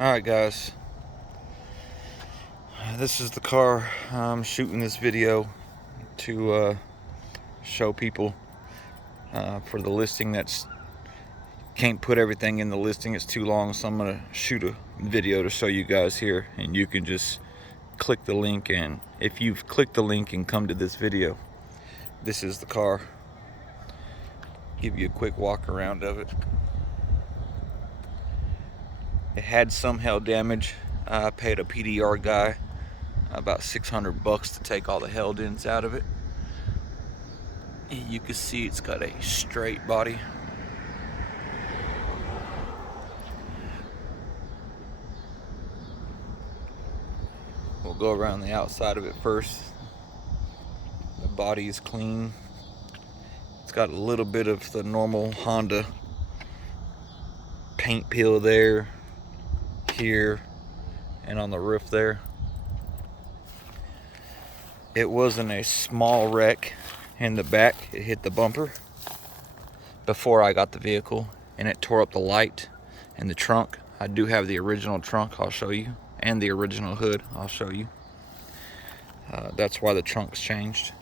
Alright guys, this is the car I'm shooting this video to show people for the listing. That's can't put everything in the listing, it's too long, so I'm gonna shoot a video to show you guys here, and you can just click the link, and if you've clicked the link and come to this video, this is the car. Give you a quick walk around of it. It had some hail damage. I paid a PDR guy about 600 bucks to take all the hail dents out of it. And you can see it's got a straight body. We'll go around the outside of it first. The body is clean. It's got a little bit of the normal Honda paint peel there, here, and on the roof there. It wasn't a small wreck in the back. It hit the bumper before I got the vehicle, and it tore up the light and the trunk. I do have the original trunk, I'll show you, and the original hood, I'll show you. That's why the trunk's changed.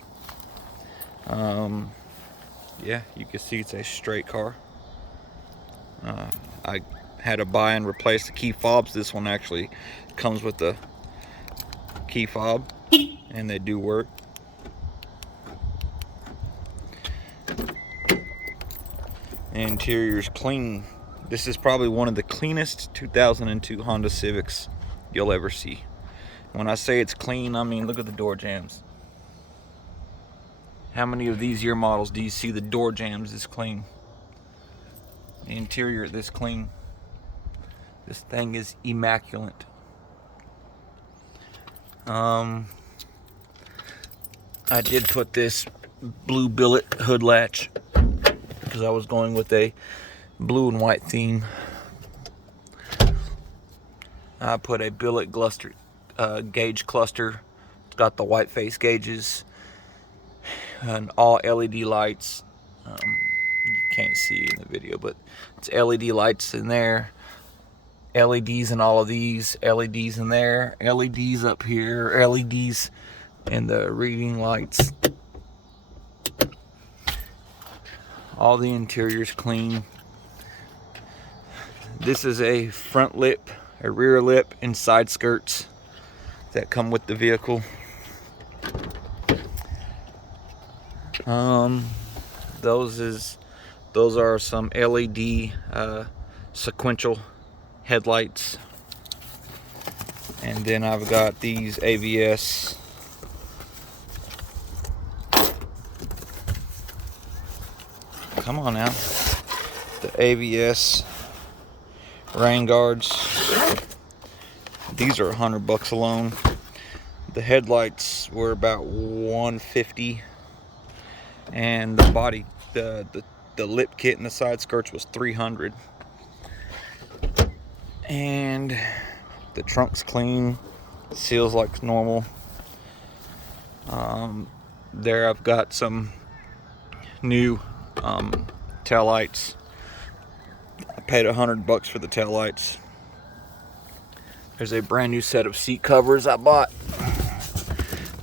Yeah, you can see it's a straight car. I had to buy and replace the key fobs. This one actually comes with the key fob, and they do work. The interior's clean. This is probably one of the cleanest 2002 Honda Civics you'll ever see. When I say it's clean, I mean look at the door jambs. How many of these year models do you see the door jambs this clean? The interior this clean. This thing is immaculate. I did put this blue billet hood latch because I was going with a blue and white theme. I put a billet gauge cluster. It's got the white face gauges and all LED lights. You can't see in the video, but it's LED lights in there, LEDs in all of these, LEDs in there, LEDs up here, LEDs in the reading lights. All the interior's clean. This is a front lip, a rear lip, and side skirts that come with the vehicle. Those are some LED sequential headlights, and then I've got these ABS come on now, the ABS rain guards. These are 100 bucks alone. The headlights were about 150, and the body, the lip kit and the side skirts was 300. And the trunk's clean, seals like normal. There I've got some new tail lights. I paid 100 bucks for the tail lights. There's a brand new set of seat covers I bought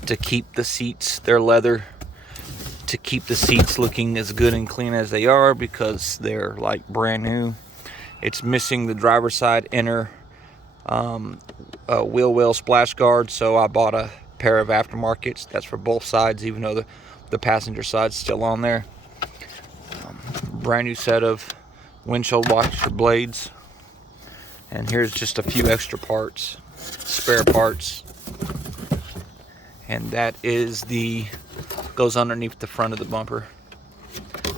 to keep the seats, they're leather, to keep the seats looking as good and clean as they are, because they're like brand new. It's missing the driver's side inner wheel well splash guard, so I bought a pair of aftermarkets. That's for both sides, even though the passenger side's still on there. Brand new set of windshield washer blades, and here's just a few extra parts, spare parts, and that is goes underneath the front of the bumper,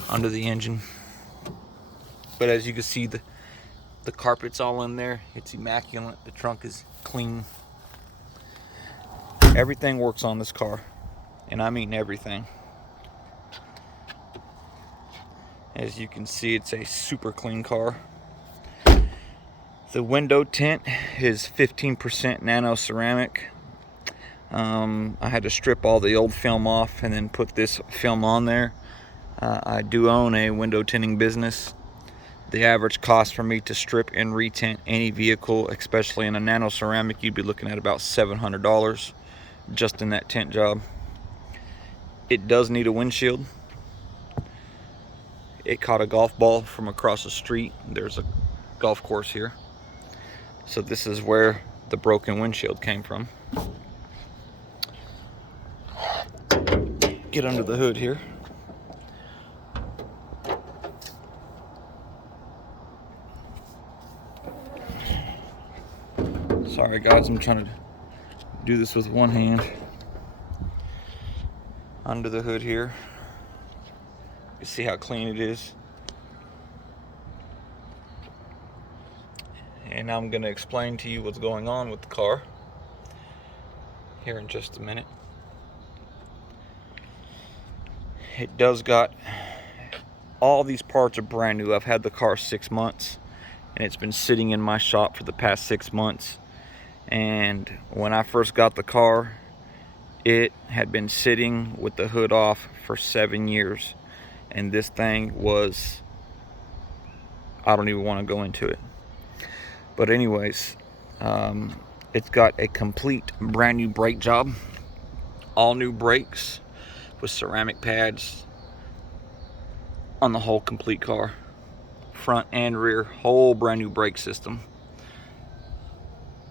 under the engine. But as you can see, the carpet's all in there. It's immaculate. The trunk is clean. Everything works on this car, and I mean everything. As you can see, it's a super clean car. The window tint is 15% nano ceramic. I had to strip all the old film off and then put this film on there. I do own a window tinting business. The average cost for me to strip and retint any vehicle, especially in a nano ceramic, you'd be looking at about $700 just in that tint job. It does need a windshield. It caught a golf ball from across the street. There's a golf course here. So this is where the broken windshield came from. Get under the hood here. Sorry guys, I'm trying to do this with one hand. Under the hood here. You see how clean it is. And I'm going to explain to you what's going on with the car here in just a minute. It does got, all these parts are brand new. I've had the car 6 months and it's been sitting in my shop for the past 6 months. And when I first got the car, it had been sitting with the hood off for 7 years. And this thing was, I don't even want to go into it. But anyways, it's got a complete brand new brake job. All new brakes with ceramic pads on the whole complete car. Front and rear, whole brand new brake system.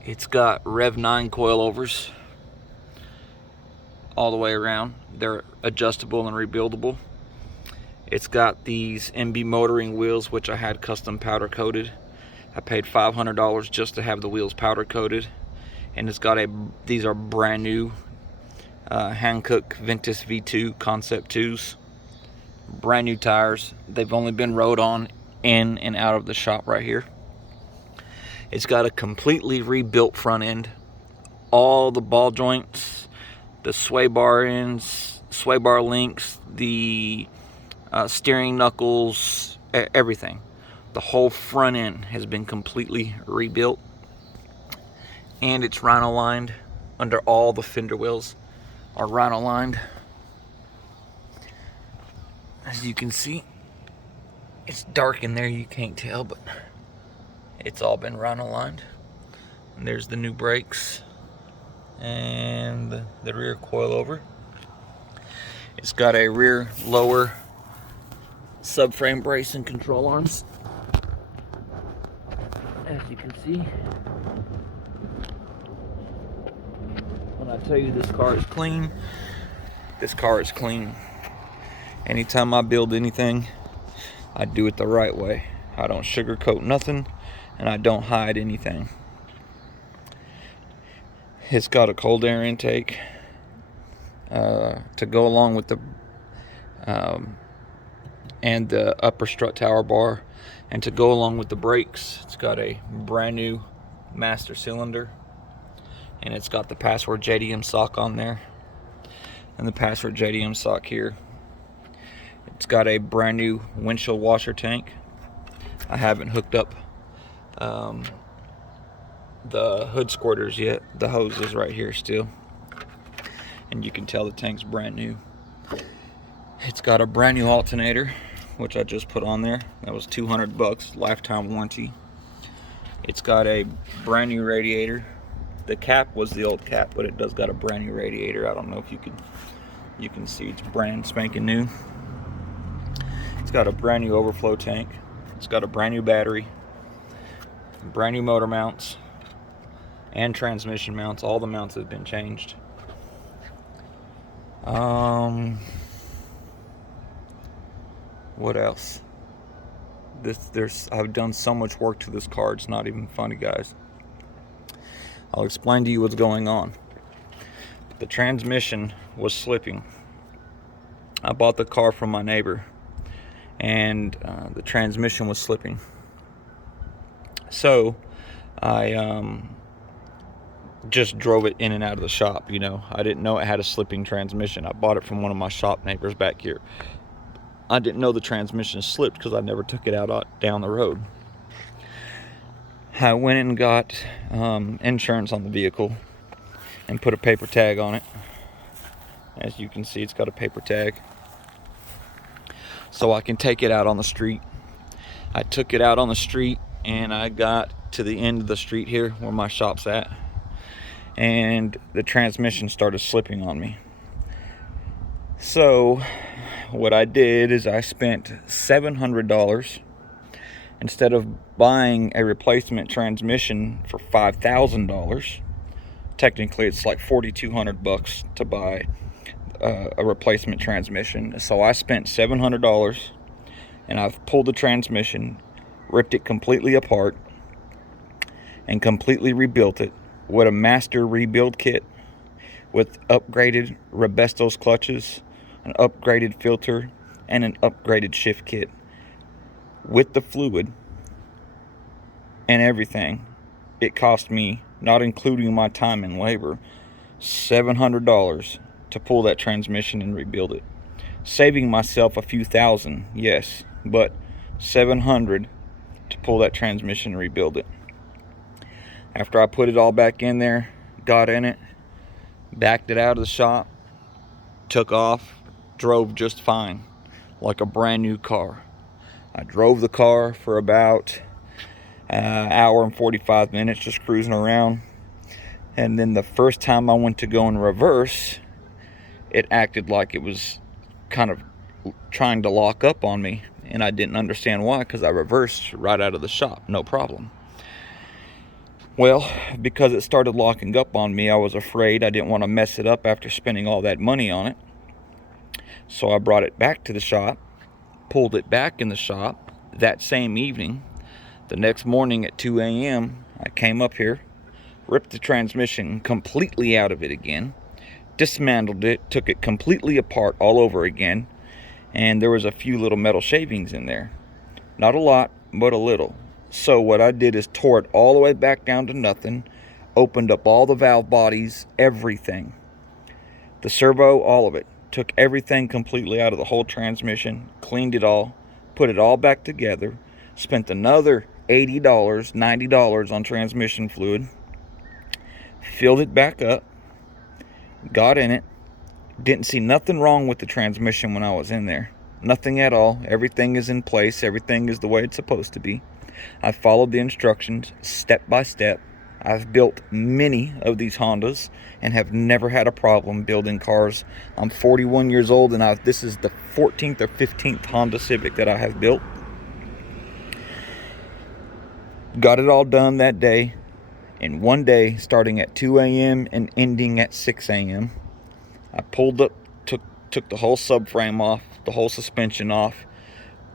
It's got Rev 9 coilovers all the way around. They're adjustable and rebuildable. It's got these MB motoring wheels, which I had custom powder coated. I paid $500 just to have the wheels powder coated. And it's got these are brand new Hankook Ventus V2 Concept 2s. Brand new tires. They've only been rode on in and out of the shop right here. It's got a completely rebuilt front end. All the ball joints, the sway bar ends, sway bar links, the steering knuckles, everything. The whole front end has been completely rebuilt. And it's rhino lined. Under all the fender wheels are rhino lined. As you can see, it's dark in there, you can't tell, but it's all been rhino lined. And there's the new brakes and the rear coilover. It's got a rear lower subframe brace and control arms. As you can see, when I tell you this car is clean, this car is clean. Anytime I build anything, I do it the right way. I don't sugarcoat nothing, and I don't hide anything. It's got a cold air intake to go along with the and the upper strut tower bar, and to go along with the brakes, it's got a brand new master cylinder, and it's got the password JDM sock on there, and the password JDM sock here. It's got a brand new windshield washer tank. I haven't hooked up the hood squirters yet. The hose is right here still, and you can tell the tank's brand new. It's got a brand new alternator, which I just put on there. That was $200, lifetime warranty. It's got a brand new radiator. The cap was the old cap, but it does got a brand new radiator. I don't know if you can see, it's brand spanking new. It's got a brand new overflow tank. It's got a brand new battery, brand new motor mounts, and transmission mounts. All the mounts have been changed. What else? I've done so much work to this car, it's not even funny, guys. I'll explain to you what's going on. The transmission was slipping. I bought the car from my neighbor, and the transmission was slipping. So I just drove it in and out of the shop. You know, I didn't know it had a slipping transmission. I bought it from one of my shop neighbors back here. I didn't know the transmission slipped because I never took it out down the road. I went and got insurance on the vehicle and put a paper tag on it. As you can see, it's got a paper tag, so I can take it out on the street. I took it out on the street, and I got to the end of the street here where my shop's at, and the transmission started slipping on me. So what I did is I spent $700 instead of buying a replacement transmission for $5,000. Technically it's like $4,200 to buy a replacement transmission. So I spent $700, and I've pulled the transmission, ripped it completely apart, and completely rebuilt it with a master rebuild kit with upgraded Robestos clutches, an upgraded filter, and an upgraded shift kit with the fluid and everything. It cost me, not including my time and labor, $700 to pull that transmission and rebuild it. Saving myself a few thousand, yes, but $700 to pull that transmission and rebuild it. After I put it all back in there, got in it, backed it out of the shop, took off, drove just fine, like a brand new car. I drove the car for about an hour and 45 minutes, just cruising around. And then the first time I went to go in reverse, it acted like it was kind of trying to lock up on me. And I didn't understand why, because I reversed right out of the shop, no problem. Well, because it started locking up on me, I was afraid. I didn't want to mess it up after spending all that money on it. So I brought it back to the shop, pulled it back in the shop that same evening. The next morning at 2 a.m., I came up here, ripped the transmission completely out of it again, dismantled it, took it completely apart all over again, and there was a few little metal shavings in there. Not a lot, but a little. So what I did is tore it all the way back down to nothing, opened up all the valve bodies, everything. The servo, all of it. Took everything completely out of the whole transmission, cleaned it all, put it all back together, spent another $80, $90 on transmission fluid, filled it back up, got in it, didn't see nothing wrong with the transmission when I was in there. Nothing at all. Everything is in place. Everything is the way it's supposed to be. I followed the instructions step by step. I've built many of these Hondas and have never had a problem building cars. I'm 41 years old, and this is the 14th or 15th Honda Civic that I have built. Got it all done that day in one day, starting at 2 a.m. and ending at 6 a.m. I pulled up, took the whole subframe off, the whole suspension off,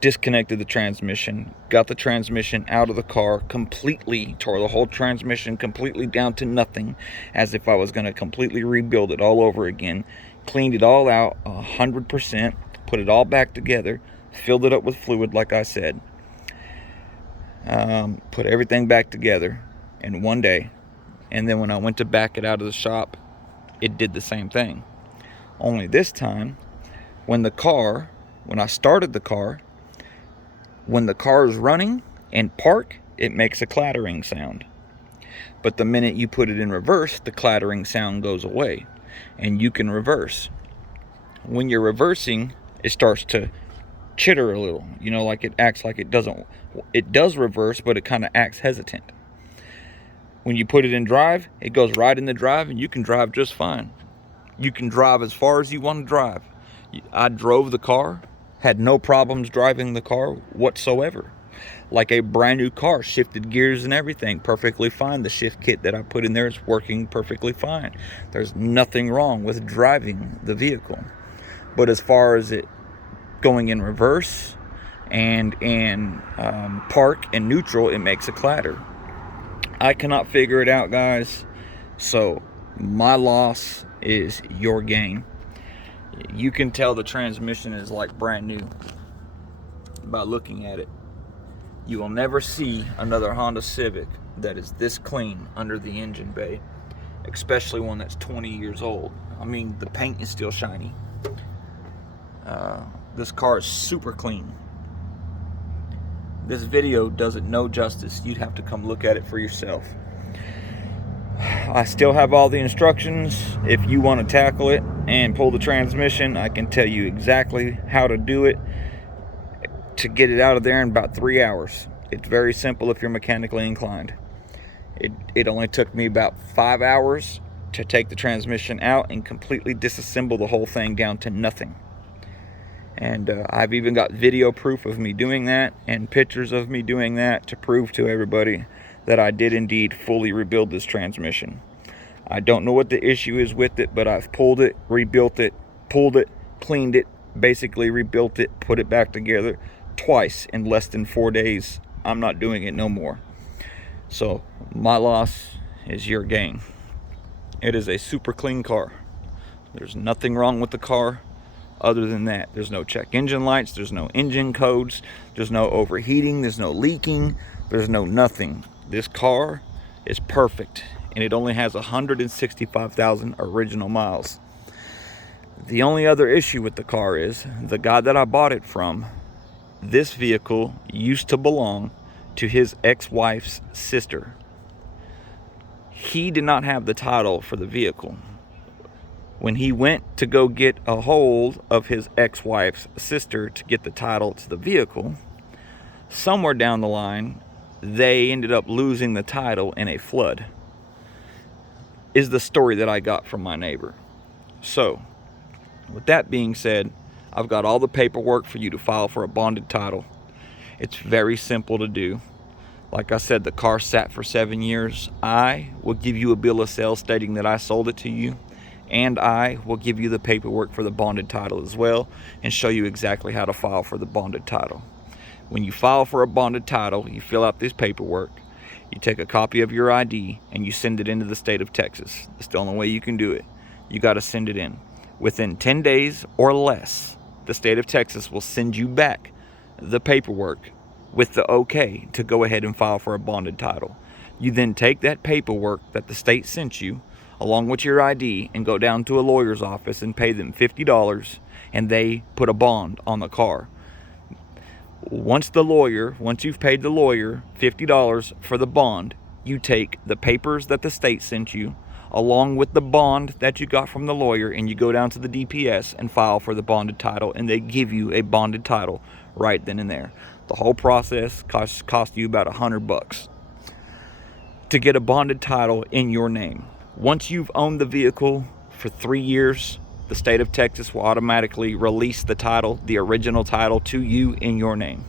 disconnected the transmission, got the transmission out of the car completely, tore the whole transmission completely down to nothing, as if I was going to completely rebuild it all over again, cleaned it all out 100%, put it all back together, filled it up with fluid like I said, put everything back together in one day. And then when I went to back it out of the shop, it did the same thing. Only this time, when I started the car, when the car is running and park, it makes a clattering sound. But the minute you put it in reverse, the clattering sound goes away, and you can reverse. When you're reversing, it starts to chitter a little, like it acts like it does reverse, but it kind of acts hesitant. When you put it in drive, it goes right in the drive, and you can drive just fine. You can drive as far as you want to drive. I drove the car, had no problems driving the car whatsoever. Like a brand new car, shifted gears and everything perfectly fine. The shift kit that I put in there is working perfectly fine. There's nothing wrong with driving the vehicle. But as far as it going in reverse and in park and neutral, it makes a clatter. I cannot figure it out, guys. So my loss is your gain. You can tell the transmission is like brand new by looking at it. You will never see another Honda Civic that is this clean under the engine bay, especially one that's 20 years old. I mean, the paint is still shiny. This car is super clean. This video does it no justice. You'd have to come look at it for yourself. I still have all the instructions. If you want to tackle it and pull the transmission, I can tell you exactly how to do it to get it out of there in about 3 hours. It's very simple if you're mechanically inclined. It only took me about 5 hours to take the transmission out and completely disassemble the whole thing down to nothing. And I've even got video proof of me doing that and pictures of me doing that to prove to everybody that I did indeed fully rebuild this transmission. I don't know what the issue is with it, but I've pulled it, rebuilt it, pulled it, cleaned it, basically rebuilt it, put it back together twice in less than 4 days. I'm not doing it no more. So my loss is your gain. It is a super clean car. There's nothing wrong with the car other than that. There's no check engine lights, there's no engine codes, there's no overheating, there's no leaking, there's no nothing. This car is perfect, and it only has 165,000 original miles. The only other issue with the car is the guy that I bought it from, this vehicle used to belong to his ex-wife's sister. He did not have the title for the vehicle. When he went to go get a hold of his ex-wife's sister to get the title to the vehicle, somewhere down the line, they ended up losing the title in a flood, is the story that I got from my neighbor. So, with that being said, I've got all the paperwork for you to file for a bonded title. It's very simple to do. Like I said, the car sat for 7 years. I will give you a bill of sale stating that I sold it to you, and I will give you the paperwork for the bonded title as well and show you exactly how to file for the bonded title. When you file for a bonded title, you fill out this paperwork, you take a copy of your ID, and you send it into the state of Texas. It's the only way you can do it. You got to send it in. Within 10 days or less, the state of Texas will send you back the paperwork with the okay to go ahead and file for a bonded title. You then take that paperwork that the state sent you along with your ID and go down to a lawyer's office and pay them $50, and they put a bond on the car. Once you've paid the lawyer $50 for the bond, you take the papers that the state sent you along with the bond that you got from the lawyer, and you go down to the DPS and file for the bonded title, and they give you a bonded title right then and there. The whole process cost you about $100 to get a bonded title in your name. Once you've owned the vehicle for 3 years, the state of Texas will automatically release the title, the original title, to you in your name.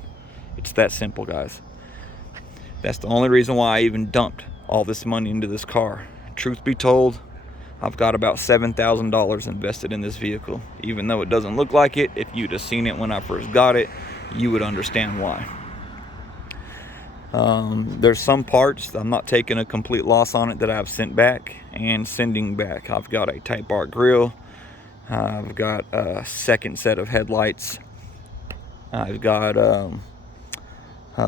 It's that simple, guys. That's the only reason why I even dumped all this money into this car. Truth be told, I've got about $7,000 invested in this vehicle. Even though it doesn't look like it, if you'd have seen it when I first got it, you would understand why. There's some parts, I'm not taking a complete loss on it, that I've sent back and sending back. I've got a Type R grill. I've got a second set of headlights. I've got a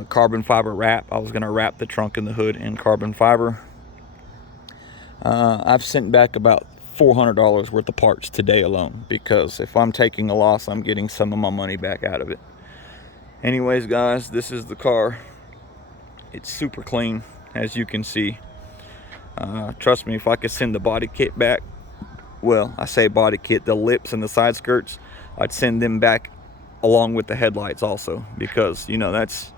carbon fiber wrap. I was going to wrap the trunk and the hood in carbon fiber. I've sent back about $400 worth of parts today alone, because if I'm taking a loss, I'm getting some of my money back out of it. Anyways, guys, this is the car. It's super clean, as you can see. Trust me, if I could send the body kit back, well, I say body kit, the lips and the side skirts, I'd send them back along with the headlights also, because, you know, that's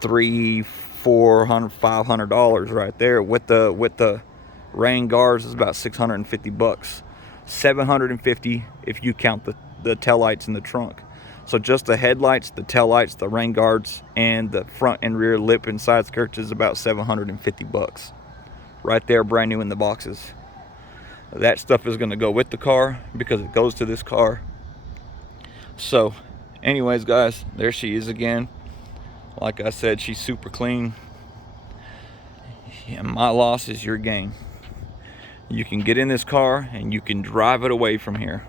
$300, $400, $500 right there. With the rain guards is about $650. $750 if you count the tail lights in the trunk. So just the headlights, the tail lights, the rain guards, and the front and rear lip and side skirts is about $750 right there, brand new in the boxes. That stuff is going to go with the car because it goes to this car. So anyways, guys, there she is again. Like I said, she's super clean. Yeah, my loss is your gain. You can get in this car and you can drive it away from here,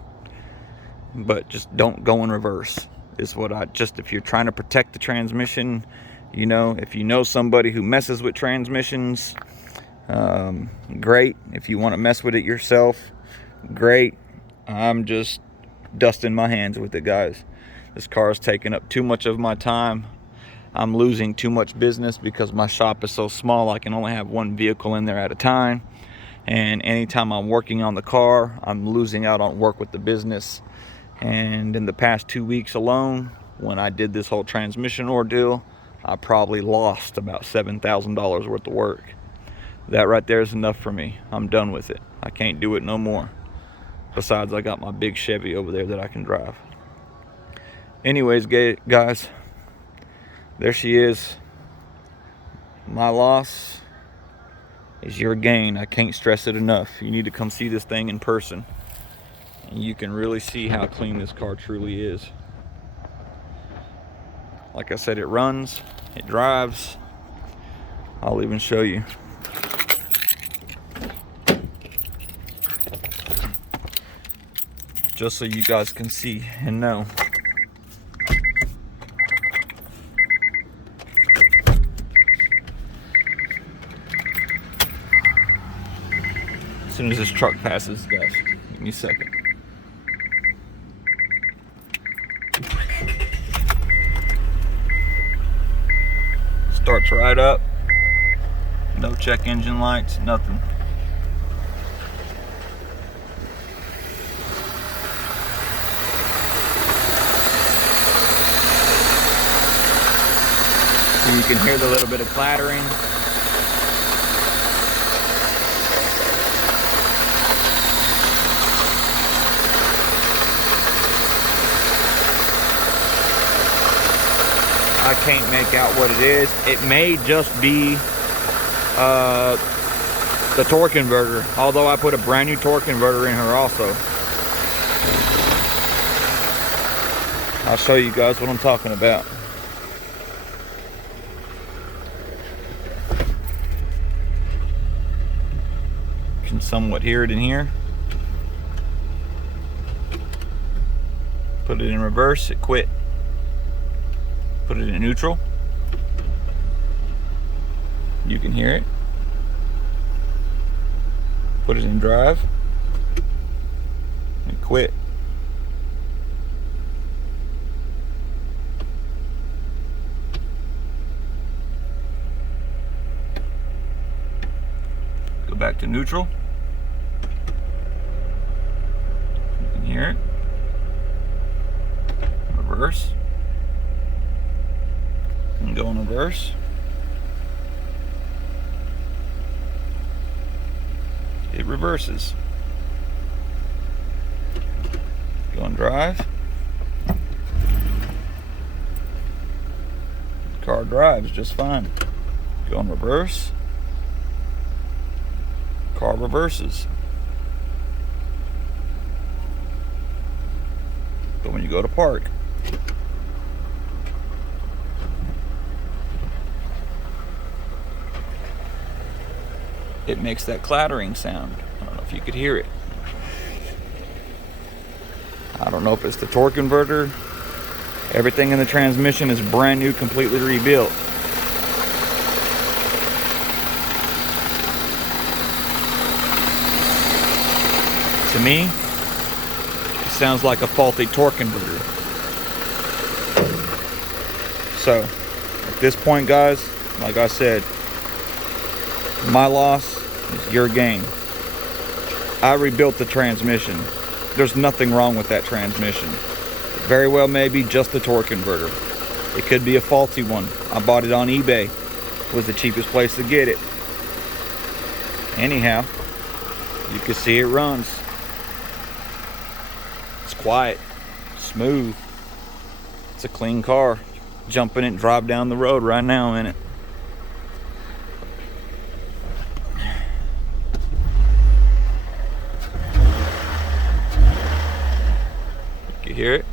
but just don't go in reverse is what if you're trying to protect the transmission, you know, if you know somebody who messes with transmissions, great. If you want to mess with it yourself, great. I'm just dusting my hands with it, guys. This car is taking up too much of my time. I'm losing too much business because my shop is so small. I can only have one vehicle in there at a time, and anytime I'm working on the car, I'm losing out on work with the business. And in the past 2 weeks alone, when I did this whole transmission ordeal, I probably lost about $7,000 worth of work. That right there is enough for me. I'm done with it. I can't do it no more. Besides, I got my big Chevy over there that I can drive. Anyways, guys, there she is. My loss is your gain. I can't stress it enough. You need to come see this thing in person, and you can really see how clean this car truly is. Like I said, it runs, it drives. I'll even show you. Just so you guys can see and know. As soon as this truck passes, guys, give me a second. Starts right up. No check engine lights, nothing. So you can hear the little bit of clattering. I can't make out what it is. It may just be the torque converter, although I put a brand new torque converter in her also. I'll show you guys what I'm talking about. You can somewhat hear it in here. Put it in reverse, it quit. Put it in neutral. You can hear it. Put it in drive. And quit. Go back to neutral. You can hear it. Reverse. And go in reverse. It reverses. Go in drive. The car drives just fine. Go in reverse. Car reverses. But when you go to park, it makes that clattering sound. I don't know if you could hear it. I don't know if it's the torque converter. Everything in the transmission is brand new, completely rebuilt. To me, it sounds like a faulty torque converter. So, at this point, guys, like I said, my loss is your gain. I rebuilt the transmission. There's nothing wrong with that transmission. It very well may be just the torque converter. It could be a faulty one. I bought it on eBay. It was the cheapest place to get it. Anyhow, you can see it runs. It's quiet, smooth. It's a clean car. Jump in it and drive down the road right now in it. You hear it?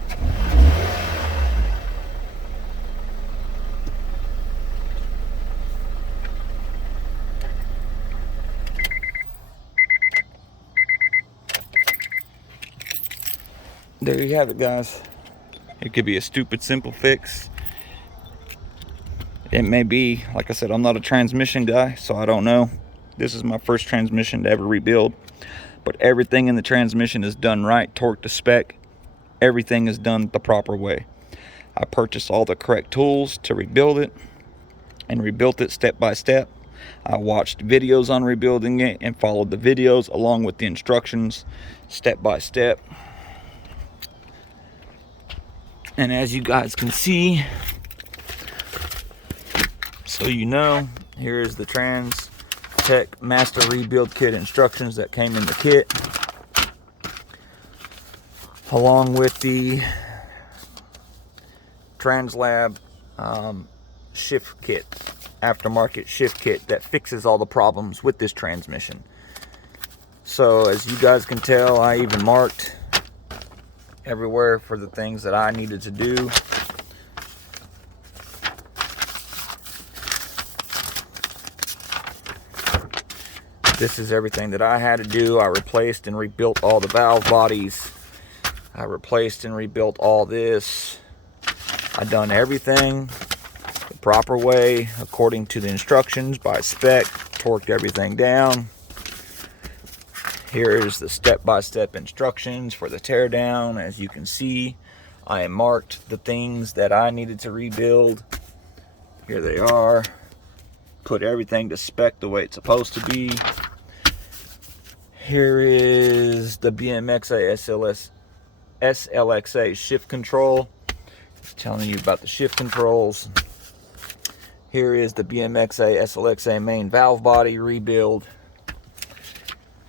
There you have it, guys. It could be a stupid simple fix. It may be, like I said, I'm not a transmission guy, so I don't know. This is my first transmission to ever rebuild. But everything in the transmission is done right, torque to spec. Everything is done the proper way. I purchased all the correct tools to rebuild it and rebuilt it step by step. I watched videos on rebuilding it and followed the videos along with the instructions step by step. And as you guys can see, so you know, here is the Trans Tech Master Rebuild Kit instructions that came in the kit, along with the TransLab shift kit, aftermarket shift kit that fixes all the problems with this transmission. So as you guys can tell, I even marked everywhere for the things that I needed to do. This is everything that I had to do. I replaced and rebuilt all the valve bodies. I replaced and rebuilt all this. I done everything the proper way, according to the instructions, by spec, torqued everything down. Here is the step-by-step instructions for the teardown. As you can see, I marked the things that I needed to rebuild. Here they are. Put everything to spec the way it's supposed to be. Here is the BMXA SLXA shift control. Just telling you about the shift controls. Here is the BMXA SLXA main valve body rebuild.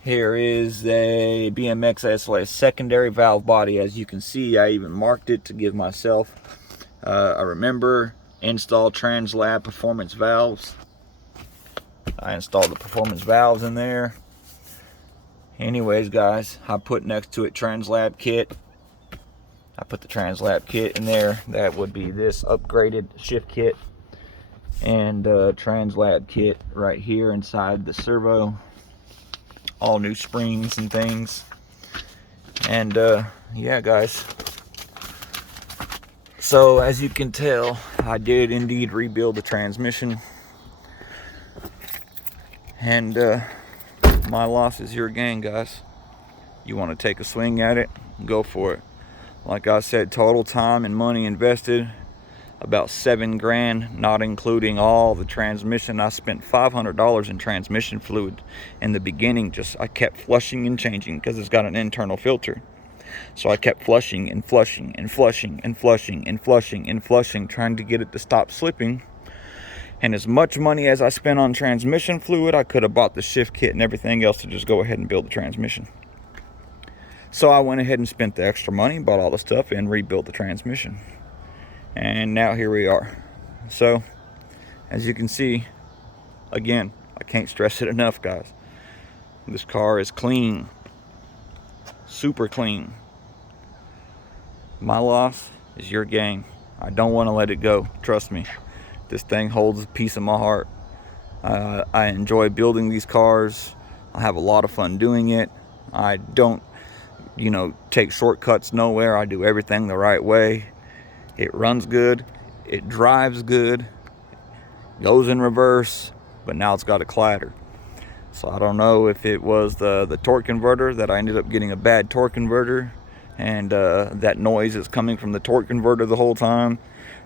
Here is a BMXA SLXA secondary valve body. As you can see, I even marked it to give myself a remember. Install TransLab performance valves. I installed the performance valves in there. Anyways, guys, I put next to it TransLab kit. I put the TransLab kit in there. That would be this upgraded shift kit and TransLab kit right here inside the servo. All new springs and things. And yeah, guys, so as you can tell, I did indeed rebuild the transmission. And my loss is your gain, guys. You want to take a swing at it, go for it. Like I said, total time and money invested about $7 grand, not including all the transmission. I spent $500 in transmission fluid in the beginning. I kept flushing and changing because it's got an internal filter. So I kept flushing and flushing and flushing and flushing and flushing and flushing, trying to get it to stop slipping. And as much money as I spent on transmission fluid, I could have bought the shift kit and everything else to just go ahead and build the transmission. So I went ahead and spent the extra money, bought all the stuff, and rebuilt the transmission. And now here we are. So as you can see, again, I can't stress it enough, guys. This car is clean, super clean. My loss is your gain. I don't want to let it go, trust me. This thing holds a piece of my heart. I enjoy building these cars. I have a lot of fun doing it. I don't, take shortcuts nowhere. I do everything the right way. It runs good, it drives good, goes in reverse, but now it's got a clatter. So I don't know if it was the torque converter, that I ended up getting a bad torque converter, and that noise is coming from the torque converter the whole time.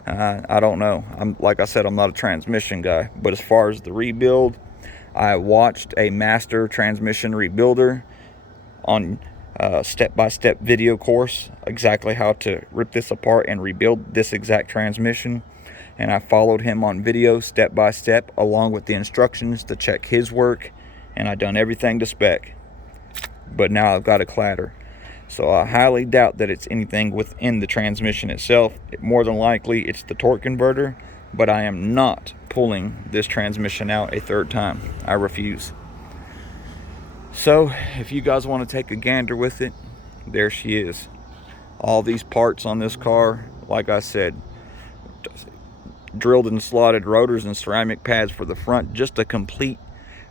I don't know. Like I said, I'm not a transmission guy, but as far as the rebuild, I watched a master transmission rebuilder on step-by-step video course, exactly how to rip this apart and rebuild this exact transmission. And I followed him on video step-by-step along with the instructions to check his work, and I done everything to spec. But now I've got a clatter. So I highly doubt that it's anything within the transmission itself. More than likely it's the torque converter, but I am not pulling this transmission out a third time. I refuse. So if you guys want to take a gander with it, there she is. All these parts on this car, like I said, drilled and slotted rotors and ceramic pads for the front, just a complete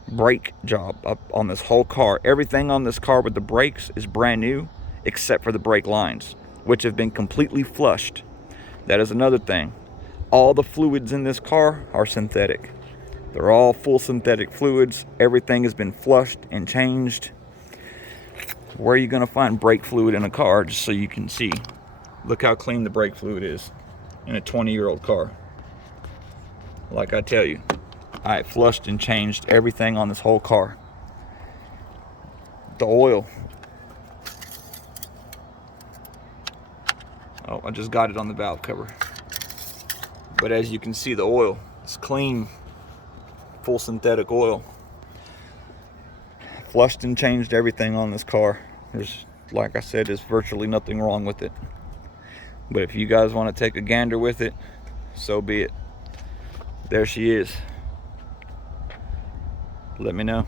brake job up on this whole car. Everything on this car with the brakes is brand new, except for the brake lines, which have been completely flushed. That is another thing. All the fluids in this car are synthetic. They're all full synthetic fluids. Everything has been flushed and changed. Where are you going to find brake fluid in a car? Just so you can see. Look how clean the brake fluid is in a 20-year-old car. Like I tell you, I flushed and changed everything on this whole car. The oil. Oh, I just got it on the valve cover. But as you can see, the oil is clean, full synthetic oil. Flushed and changed everything on this car. There's, like I said, there's virtually nothing wrong with it. But if you guys want to take a gander with it, so be it. There she is. Let me know.